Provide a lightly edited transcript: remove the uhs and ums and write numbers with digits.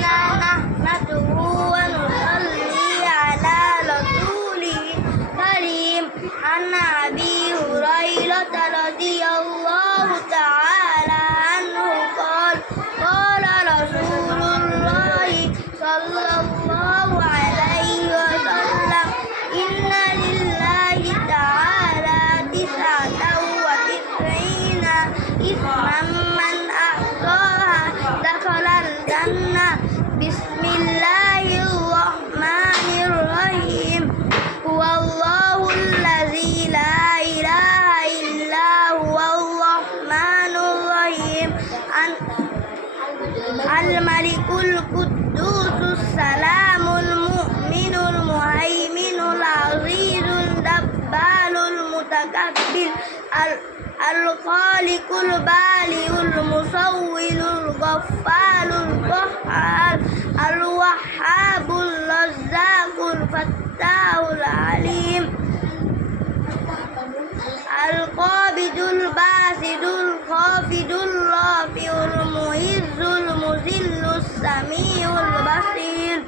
إنا نحمده ونصلي على رسوله الكريم عن أبي هريرة رضي الله تعالى عنه قال قال رسول الله صلى الله عليه وسلم إن لله تعالى 99 اسما من أحصاها دخل الجنة. بسم الله الرحمن الرحيم. هو الله الذي لا إله إلا هو الرحمن الرحيم. الملك القدوس السلام المؤمن المهيمن العزيز الجبار المتكبر الخالق البارئ المصور الغفار القهار الوهاب الرزاق الفتاح العليم القابض الباسط الخافض الرافع المعز المذل السميع البصير.